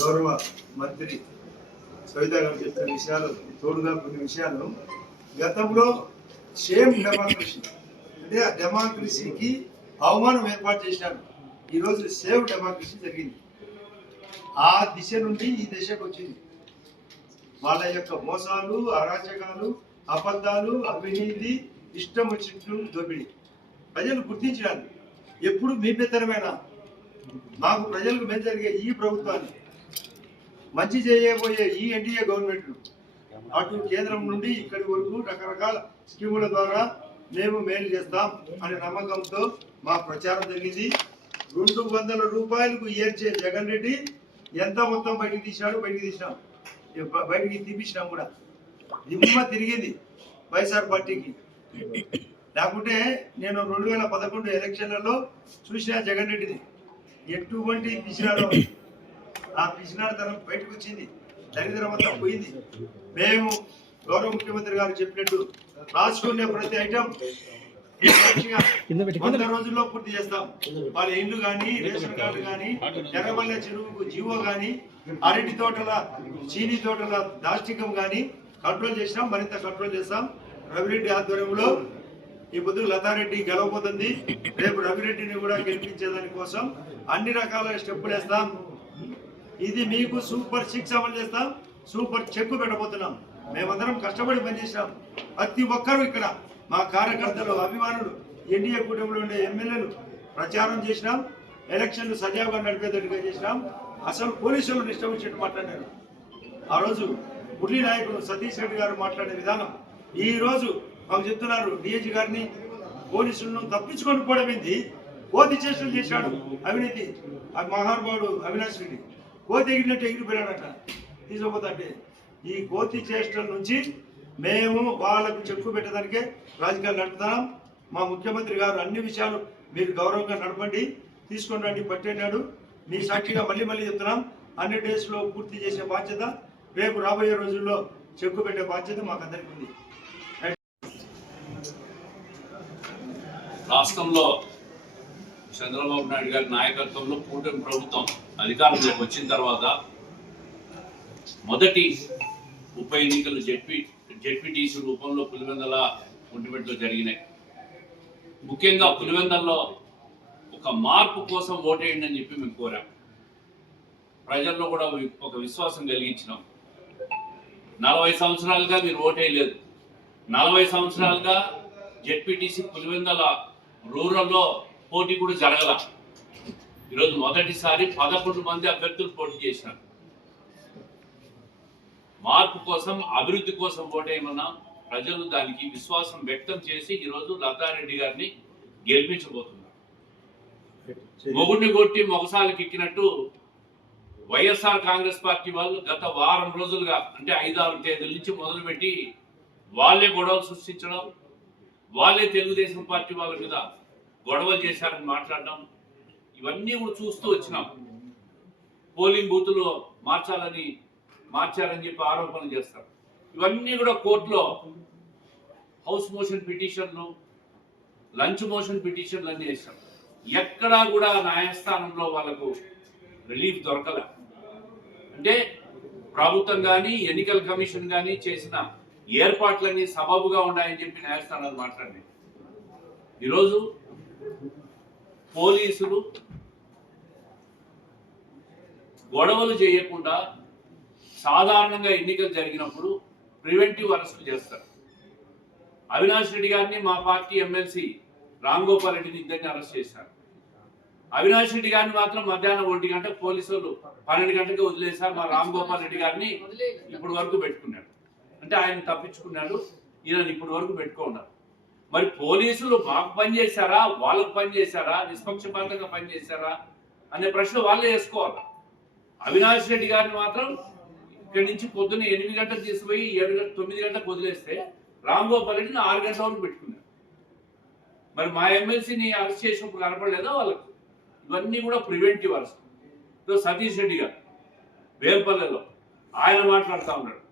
గౌరవ మంత్రి సవితా గారు చెప్పిన విషయాలు తోడుగా కొన్ని విషయాలు గతంలో సేమ్ డెమోక్రసీ అంటే ఆ డెమోక్రసీకి అవమానం ఏర్పాటు చేశారు. ఈరోజు సేవ్ డెమోక్రసీ జరిగింది. ఆ దిశ నుండి ఈ దిశకు వచ్చింది. వాళ్ళ యొక్క మోసాలు, అరాచకాలు, అబద్ధాలు, అవినీతి, ఇష్టం వచ్చినట్లు దోపిడీ ప్రజలు గుర్తించడానికి ఎప్పుడు మీ పెత్తనమైన మాకు ప్రజలకు మేలు జరిగే ఈ ప్రభుత్వాన్ని, మంచి చేయబోయే ఈ ఎన్డీఏ గవర్నమెంట్ అటు కేంద్రం నుండి ఇక్కడి వరకు రకరకాల స్కీముల ద్వారా మేము మేలు చేస్తాం అనే నమ్మకంతో మా ప్రచారం జరిగింది. 200 రూపాయలకు ఏర్చే జగన్ రెడ్డి ఎంత మొత్తం బయటికి తీసినాడు, బయటికి తీపించినాం కూడా. దిమ్మ తిరిగింది వైఎస్ఆర్ పార్టీకి. లేకుంటే నేను 2011 ఎలక్షన్లలో చూసిన జగన్ రెడ్డిని ఎటువంటి పిసినారో ఆ పిసినారతనం బయటకు వచ్చింది. దరిద్రం అంతా పోయింది. మేము గౌరవ ముఖ్యమంత్రి గారు చెప్పినట్టు రాసుకునే ప్రతి ఐటమ్ 100 రోజుల్లో పూర్తి చేస్తాం. వాళ్ళ ఇల్లు కానీ, రేషన్ కార్డు కానీ, ఎర్రబల్లె చెరువుకు జీవో కానీ, అరటి తోటల, చీనీ తోటల దాష్టికం కానీ కంట్రోల్ చేసినాం. మరింత కంట్రోల్ చేస్తాం. రవిరెడ్డి ఆధ్వర్యంలో ఈ పొద్దు లతారెడ్డి గెలవబోతుంది. రేపు రవిరెడ్డిని కూడా గెలిపించేదాని కోసం అన్ని రకాల స్టెప్పులు వేస్తాం. ఇది మీకు సూపర్ 6 అమలు చేస్తాం. సూపర్ చెక్ పెట్టబోతున్నాం. మేమందరం కష్టపడి పనిచేసినాం. ప్రతి ఒక్కరూ ఇక్కడ మా కార్యకర్తలు, అభిమానులు, ఎన్డీఏ కూటమిలో ఉండే ఎమ్మెల్యేలు ప్రచారం చేసినాం. ఎలక్షన్లు సజావుగా నడిపేటట్టుగా చేసినాం. అసలు పోలీసులు ఇష్టం వచ్చినట్టు మాట్లాడారు. ఆ రోజు మురళీ నాయకుడు సతీష్ రెడ్డి గారు మాట్లాడే విధానం ఈ రోజు మాకు చెప్తున్నారు. డిఐజీ గారిని పోలీసులను తప్పించుకొని పోవడమేంది, కోతి చేష్టలు చేశాడు అవినీతి. ఆ మహానుభావుడు అవినాష్ రెడ్డి కోతి ఎగిరినట్టు ఎగిరిపోయాడట తీసుకోపోతుంటే. ఈ కోతి చేష్టల నుంచి మేము వాళ్ళకు చెక్కు పెట్టడానికే రాజకీయాలు నడుపుతున్నాం. మా ముఖ్యమంత్రి గారు అన్ని విషయాలు మీరు గౌరవంగా నడపండి, తీసుకొని రండి, పట్టేనాడు మీ సాక్షిగా మళ్ళీ చెప్తున్నాం. 100 డేస్లో పూర్తి చేసే బాధ్యత, రేపు రాబోయే రోజుల్లో చెక్కు పెట్టే బాధ్యత మాకందరికీ ఉంది. రాష్ట్రంలో చంద్రబాబు నాయుడు గారి నాయకత్వంలో కూటమి ప్రభుత్వం అధికారంలోకి వచ్చిన తర్వాత మొదటి ఉప ఎన్నికలు జెడ్పీటీసీ రూపంలో పులివెందల ఒంటిమిట్టలో జరిగినాయి. ముఖ్యంగా పులివెందల్లో ఒక మార్పు కోసం ఓటేయండి అని చెప్పి మేము కోరాం. ప్రజల్లో కూడా ఒక విశ్వాసం కలిగించినాం. 40 సంవత్సరాలుగా మీరు ఓటేయలేదు. 40 సంవత్సరాలుగా జెడ్పీటీసీ పులివెందల రూరల్లో పోటీ కూడా జరగల. ఈరోజు మొదటిసారి 11 మంది అభ్యర్థులు పోటీ చేశారు. మార్పు కోసం, అభివృద్ధి కోసం ఓటేయమన్నా ప్రజలు దానికి విశ్వాసం వ్యక్తం చేసి ఈరోజు లతారెడ్డి గారిని గెలిపించబోతున్నారు. మొగుడిని కొట్టి మొగసాలకి ఎక్కినట్టు వైఎస్ఆర్ కాంగ్రెస్ పార్టీ వాళ్ళు గత వారం రోజులుగా, అంటే 5-6 తేదీల నుంచి మొదలుపెట్టి వాళ్ళే గొడవలు సృష్టించడం, వాళ్ళే తెలుగుదేశం పార్టీ వాళ్ళ మీద గొడవలు చేశారని మాట్లాడడం, ఇవన్నీ కూడా చూస్తూ వచ్చినాం. పోలింగ్ బూతులు మార్చారని చెప్పి ఆరోపణలు చేస్తారు. ఇవన్నీ కూడా కోర్టులో హౌస్ మోషన్ పిటిషన్లు, లంచ్ మోషన్ పిటిషన్లు అన్నీ వేశారు. ఎక్కడా కూడా న్యాయస్థానంలో వాళ్ళకు రిలీఫ్ దొరకల. అంటే ప్రభుత్వం కానీ, ఎన్నికల కమిషన్ కానీ చేసిన ఏర్పాట్లన్నీ సబబుగా ఉన్నాయని చెప్పి న్యాయస్థానాలు మాట్లాడినాయి. ఈరోజు పోలీసులు గొడవలు చేయకుండా సాధారణంగా ఎన్నికలు జరిగినప్పుడు ప్రివెంటివ్ అరెస్టులు చేస్తారు. అవినాష్ రెడ్డి గారిని, మా పార్టీ ఎమ్మెల్సీ రామ్ గోపాల్ రెడ్డిని ఇద్దరిని అరెస్ట్ చేశారు. అవినాష్ రెడ్డి గారిని మాత్రం మధ్యాహ్నం 1 గంట పోలీసులు 12 గంటలకు వదిలేశారు. మా రామ్ గోపాల్ రెడ్డి గారిని ఇప్పటి వరకు పెట్టుకున్నాడు. అంటే ఆయన తప్పించుకున్నాడు, ఈయన ఇప్పటి వరకు పెట్టుకున్నారు. మరి పోలీసులు మాకు పనిచేశారా, వాళ్ళకు పనిచేశారా, నిష్పక్షపాతంగా పనిచేశారా అనే ప్రశ్న వాళ్ళే వేసుకోవాలి. అవినాష్ రెడ్డి గారిని మాత్రం ఇక్కడి నుంచి పొద్దున్న 8 గంటలకు తీసుకుపోయి 9 గంటలకు వదిలేస్తే రామ్ గోపాల్ రెడ్డిని 6 గంటల వరకు పెట్టుకున్నారు. మరి మా ఎమ్మెల్సీని అరెస్ట్ చేసినప్పుడు కనపడలేదా వాళ్ళకు? ఇవన్నీ కూడా ప్రివెంటివ్ అరెస్ట్. సతీష్ రెడ్డి గారు వేల్పల్లెలో ఆయన మాట్లాడుతూ ఉన్నాడు,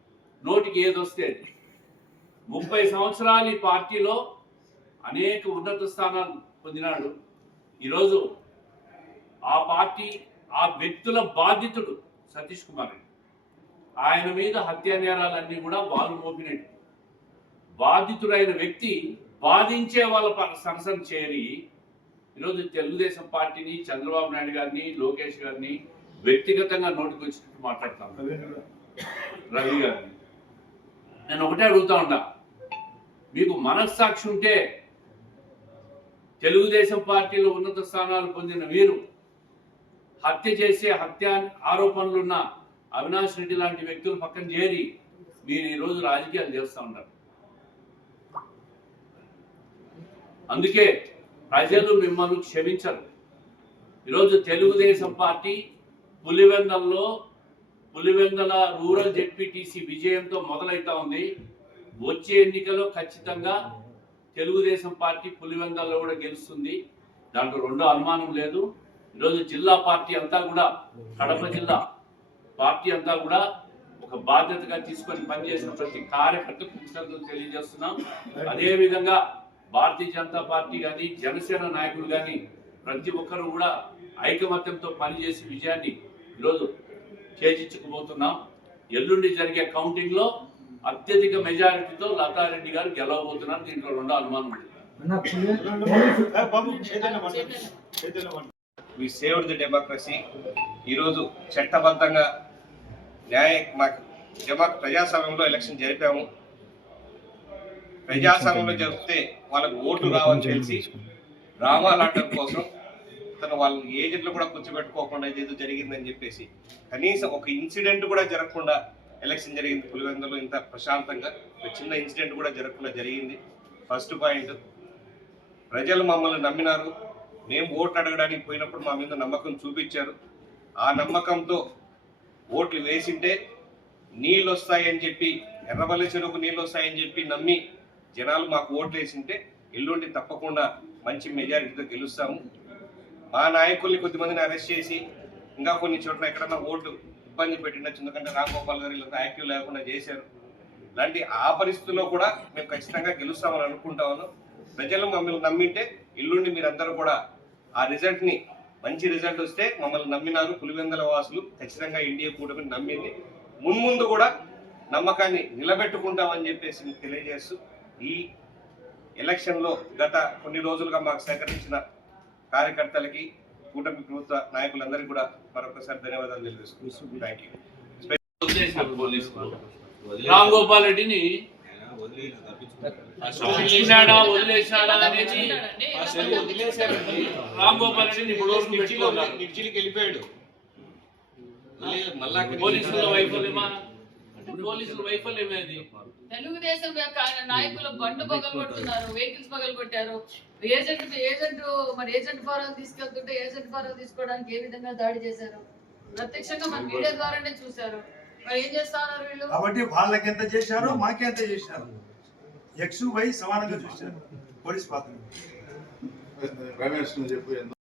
నోటికి ఏదొస్తే అది. 30 సంవత్సరాలు ఈ పార్టీలో అనేక ఉన్నత స్థానాలు పొందినాడు. ఈరోజు ఆ పార్టీ, ఆ వ్యక్తుల బాధితుడు సతీష్ కుమార్ రెడ్డి. ఆయన మీద హత్యా నేరాలన్నీ కూడా వాళ్ళు మోపినట్టు. బాధితుడైన వ్యక్తి బాధించే వాళ్ళ సరసన చేరి ఈరోజు తెలుగుదేశం పార్టీని, చంద్రబాబు నాయుడు గారిని, లోకేష్ గారిని వ్యక్తిగతంగా నోటికి వచ్చినట్టు మాట్లాడతాను. రవి గారిని నేను ఒకటే అడుగుతా ఉంటా, మీకు మనస్సాక్షి ఉంటే తెలుగుదేశం పార్టీలో ఉన్నత స్థానాలు పొందిన మీరు హత్య చేసే హత్య ఆరోపణలున్న అవినాష్ రెడ్డి లాంటి వ్యక్తులు పక్కన చేరి మీరు ఈరోజు రాజకీయాలు చేస్తూ ఉంటారు. అందుకే ప్రజలు మిమ్మల్ని క్షమించరు. ఈరోజు Telugu Desam party Pulivendula rural ZPTC విజయంతో మొదలైతా ఉంది. వచ్చే ఎన్నికలో ఖచ్చితంగా తెలుగుదేశం పార్టీ పులివెందల్లో కూడా గెలుస్తుంది. దాంట్లో రెండో అనుమానం లేదు. ఈరోజు జిల్లా పార్టీ అంతా కూడా, కడప జిల్లా పార్టీ అంతా కూడా ఒక బాధ్యతగా తీసుకొని పనిచేసిన ప్రతి కార్యకర్తకు కృతజ్ఞతలు తెలియజేస్తున్నాం. అదేవిధంగా భారతీయ జనతా పార్టీ కానీ, జనసేన నాయకులు కానీ ప్రతి ఒక్కరు కూడా ఐకమత్యంతో పనిచేసి విజయాన్ని ఈరోజు చేజించుకుపోతున్నాం. ఎల్లుండి జరిగే కౌంటింగ్ లో అత్యధిక మెజారిటీతో లతారెడ్డి గారు గెలవబోతున్నారు. దీంట్లో రెండో అనుమానం లేదు. వి సేవ్డ్ ది డెమోక్రసీ. ఈరోజు చట్టబద్ధంగా ప్రజాస్వామ్యంలో ఎలక్షన్ జరిపాము. ప్రజాస్వామ్యంలో జరిపితే వాళ్ళకు ఓట్లు రావని తెలిసి డ్రామాలు ఆడటం కోసం వాళ్ళ ఏజెంట్లు కూడా కూర్చోబెట్టుకోకుండా ఇదేదో జరిగిందని చెప్పేసి కనీసం ఒక ఇన్సిడెంట్ కూడా జరగకుండా ఎలక్షన్ జరిగింది. పులివెందులో ఇంత ప్రశాంతంగా ఒక చిన్న ఇన్సిడెంట్ కూడా జరగకుండా జరిగింది. ఫస్ట్ పాయింట్, ప్రజలు మమ్మల్ని నమ్మినారు. మేము ఓట్లు అడగడానికి పోయినప్పుడు మా మీద నమ్మకం చూపించారు. ఆ నమ్మకంతో ఓట్లు వేసింటే నీళ్ళు వస్తాయని చెప్పి, ఎర్రబల్లి చెరువుకు నీళ్ళు వస్తాయని చెప్పి నమ్మి జనాలు మాకు ఓట్లు వేసింటే ఎల్లుండి తప్పకుండా మంచి మెజారిటీతో గెలుస్తాము. మా నాయకుల్ని కొద్దిమందిని అరెస్ట్ చేసి ఇంకా కొన్ని చోట్ల ఎక్కడన్నా ఓట్లు ఇబ్బంది పెట్టిండొచ్చు, ఎందుకంటే రాంగోపాల్ గారు వీళ్ళంతా యాక్టివ్ లేకుండా చేశారు. ఇలాంటి ఆ పరిస్థితుల్లో కూడా మేము ఖచ్చితంగా గెలుస్తామని అనుకుంటాము. ప్రజలు మమ్మల్ని నమ్మింటే ఎల్లుండి మీరందరూ కూడా ఆ రిజల్ట్ని, మంచి రిజల్ట్ వస్తే మమ్మల్ని నమ్మినారు. పులివెందుల వాసులు ఖచ్చితంగా ఎన్డీఏ కూటమిని నమ్మింది. మున్ముందు కూడా నమ్మకాన్ని నిలబెట్టుకుంటామని చెప్పేసి తెలియజేస్తూ ఈ ఎలక్షన్లో గత కొన్ని రోజులుగా మాకు సహకరించిన కార్యకర్తలకి, కూటమి ప్రభుత్వ నాయకులందరికీ కూడా మరొకసారి ధన్యవాదాలు తెలియజేస్తున్నాను. Thank you. రామ్ గోపాల్ రెడ్డిని వదిలేసినాడా అనేది రామ్ గోపాల్ రెడ్డిని నిర్చిలికి వెళ్ళిపోయాడు. పోలీసుల వైఫల్యమేది. తెలుగుదేశం యొక్క ఆయన నాయకుల బండ్లు పగలు కొడుతున్నారు, వెహికల్స్ పగలు కొట్టారు. ఏజెంట్ ఫారం తీసుకెళ్తుంటే ఏజెంట్ ఫారం తీసుకోవడానికి ఏ విధంగా దాడి చేశారు ప్రత్యక్షంగా మన మీడియా ద్వారానే చూశారు. మరి ఏం చేస్తా ఉన్నారు వీళ్ళు? కాబట్టి వాళ్ళకి ఎంత చేశారో మాకే ఎంత చేశారు. ఎక్స్ వై సమానంగా చూశారు పోలీస్ పాత్ర.